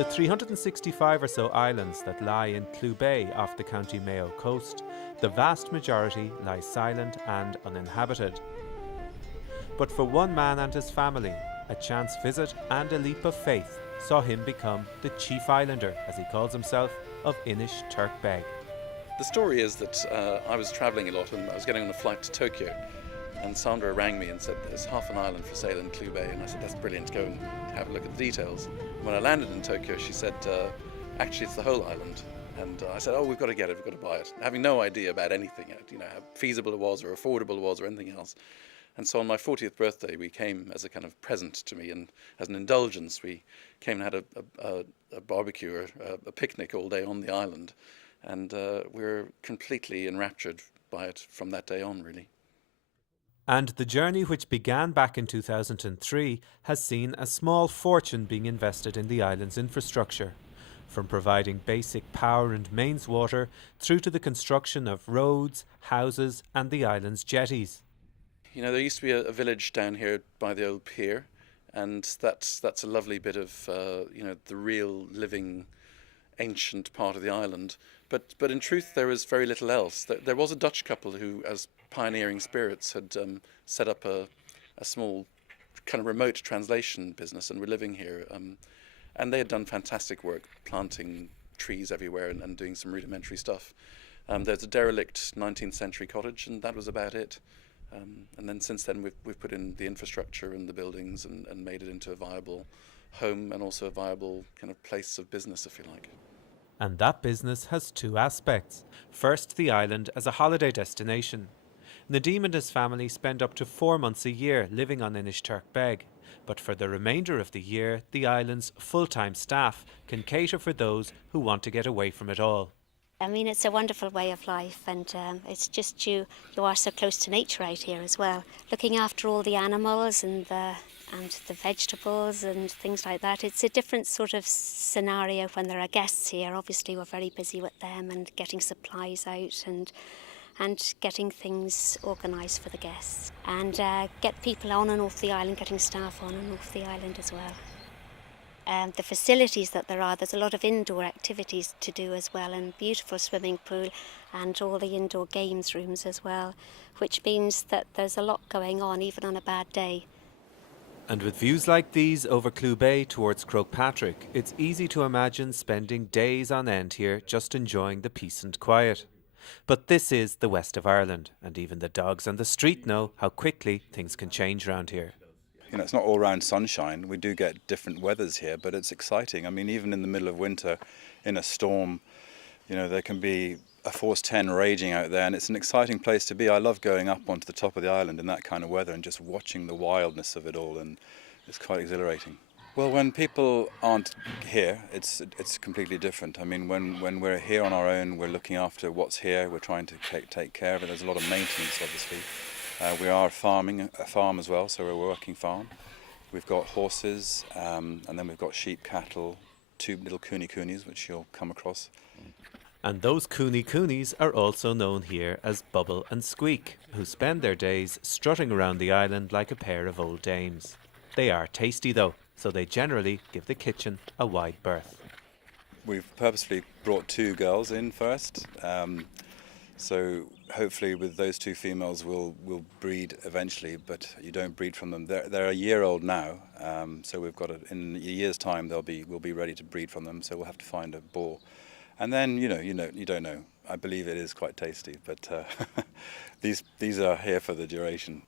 the 365 or so islands that lie in Clew Bay off the County Mayo coast, the vast majority lie silent and uninhabited. But for one man and his family, a chance visit and a leap of faith saw him become the chief islander, as he calls himself, of Inish Turk Beg. The story is that I was travelling a lot and I was getting on a flight to Tokyo, and Sandra rang me and said there's half an island for sale in Clew Bay, and I said that's brilliant, go and have a look at the details. When I landed in Tokyo, she said actually it's the whole island, and I said, oh, we've got to get it, we've got to buy it, having no idea about anything, how feasible it was or affordable it was or anything else. And so on my 40th birthday, we came as a kind of present to me, and as an indulgence, we came and had a barbecue or a picnic all day on the island, and we were completely enraptured by it from that day on, really. And the journey, which began back in 2003, has seen a small fortune being invested in the island's infrastructure, from providing basic power and mains water through to the construction of roads, houses and the island's jetties. There used to be a village down here by the old pier, and that's a lovely bit of the real living ancient part of the island. But in truth, there was very little else. There was a Dutch couple who, as pioneering spirits, had set up a small kind of remote translation business and were living here. And they had done fantastic work, planting trees everywhere and doing some rudimentary stuff. There's a derelict 19th century cottage, and that was about it. And then since then we've put in the infrastructure and the buildings and made it into a viable home and also a viable kind of place of business, if you like. And that business has two aspects. First, the island as a holiday destination. Nadim and his family spend up to 4 months a year living on Inish Turk Beg, but for the remainder of the year, the island's full-time staff can cater for those who want to get away from it all. I mean, it's a wonderful way of life, and it's just you are so close to nature out here as well. Looking after all the animals and the vegetables and things like that. It's a different sort of scenario when there are guests here. Obviously, we're very busy with them and getting supplies out and getting things organised for the guests. And get people on and off the island, getting staff on and off the island as well. The facilities that there's a lot of indoor activities to do as well, and beautiful swimming pool and all the indoor games rooms as well, which means that there's a lot going on even on a bad day. And with views like these over Clew Bay towards Croagh Patrick, it's easy to imagine spending days on end here just enjoying the peace and quiet. But this is the west of Ireland, and even the dogs on the street know how quickly things can change around here. It's not all round sunshine. We do get different weathers here, but it's exciting. I mean, even in the middle of winter, in a storm, there can be a force 10 raging out there, and it's an exciting place to be. I love going up onto the top of the island in that kind of weather and just watching the wildness of it all, and it's quite exhilarating. Well, when people aren't here, it's completely different. I mean, when we're here on our own, we're looking after what's here, we're trying to take care of it. There's a lot of maintenance, obviously. We are farming a farm as well, so we're a working farm. We've got horses, and then we've got sheep, cattle, 2 little coonies, which you'll come across. And those coonies are also known here as Bubble and Squeak, who spend their days strutting around the island like a pair of old dames. They are tasty though, so they generally give the kitchen a wide berth. We've purposefully brought 2 girls in first. So hopefully with those 2 females we'll breed eventually, but you don't breed from them. They're a year old now, so we've got in a year's time we'll be ready to breed from them. So we'll have to find a boar, and then you don't know. I believe it is quite tasty, but these are here for the duration.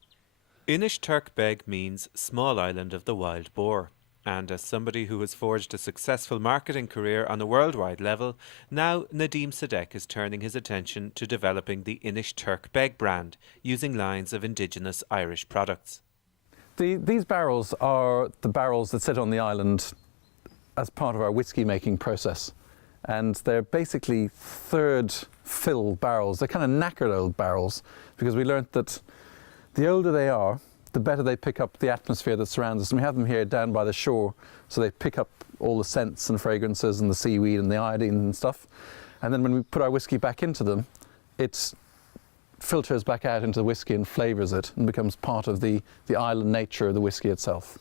Inish Turk Beg means small island of the wild boar. And as somebody who has forged a successful marketing career on a worldwide level, now Nadim Sadek is turning his attention to developing the Inish Turk Beg brand using lines of indigenous Irish products. These barrels are the barrels that sit on the island as part of our whiskey making process. And they're basically third fill barrels. They're kind of knackered old barrels, because we learnt that the older they are, the better they pick up the atmosphere that surrounds us. And we have them here down by the shore, so they pick up all the scents and fragrances and the seaweed and the iodine and stuff. And then when we put our whiskey back into them, it filters back out into the whiskey and flavours it and becomes part of the island nature of the whiskey itself.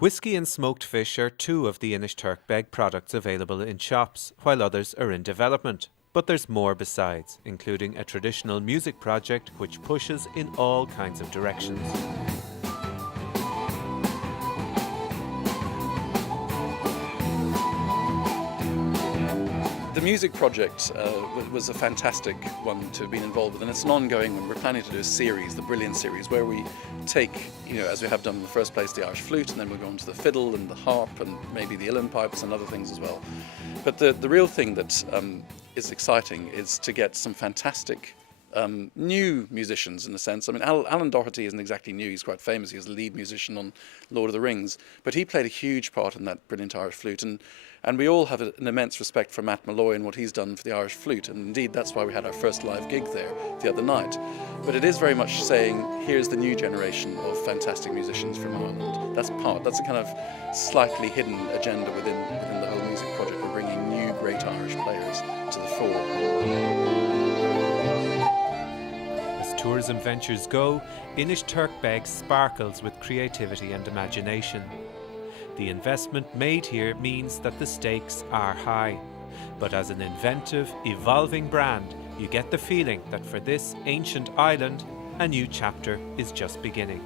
Whisky and smoked fish are two of the Inish Turk beg products available in shops, while others are in development. But there's more besides, including a traditional music project which pushes in all kinds of directions. The music project was a fantastic one to have been involved with, and it's an ongoing one. We're planning to do a series, the Brilliant series, where we take, as we have done in the first place, the Irish flute, and then we'll go on to the fiddle and the harp and maybe the uilleann pipes and other things as well. But the real thing that is exciting is to get some fantastic new musicians, in a sense. I mean, Alan Doherty isn't exactly new. He's quite famous. He was the lead musician on Lord of the Rings. But he played a huge part in that Brilliant Irish flute. And we all have an immense respect for Matt Malloy and what he's done for the Irish flute. And indeed, that's why we had our first live gig there the other night. But it is very much saying, here's the new generation of fantastic musicians from Ireland. That's a kind of slightly hidden agenda within the whole music project. We're bringing new great Irish players to the fore. Tourism ventures go, Inish Turk Beg sparkles with creativity and imagination. The investment made here means that the stakes are high. But as an inventive, evolving brand, you get the feeling that for this ancient island, a new chapter is just beginning.